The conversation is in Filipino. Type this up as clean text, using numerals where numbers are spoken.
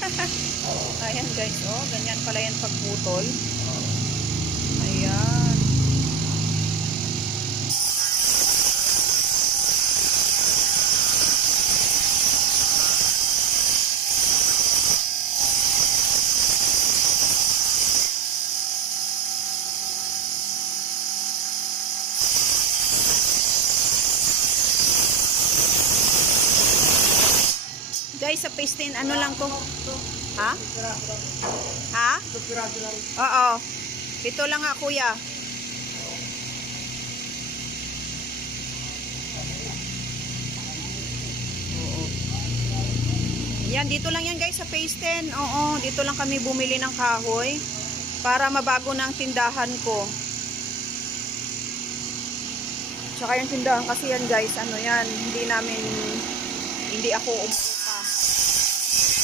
Ayan guys, oh, ganyan pala yan pagputol. Ayan. Guys, sa pastin, ano lang to? Ha? Ha? Oo. Ito lang nga, kuya. Oo. Yan, dito lang yan guys sa pastin. Oo, dito lang kami bumili ng kahoy para mabago ng tindahan ko. Tsaka yung tindahan kasi yan guys, ano yan, hindi ako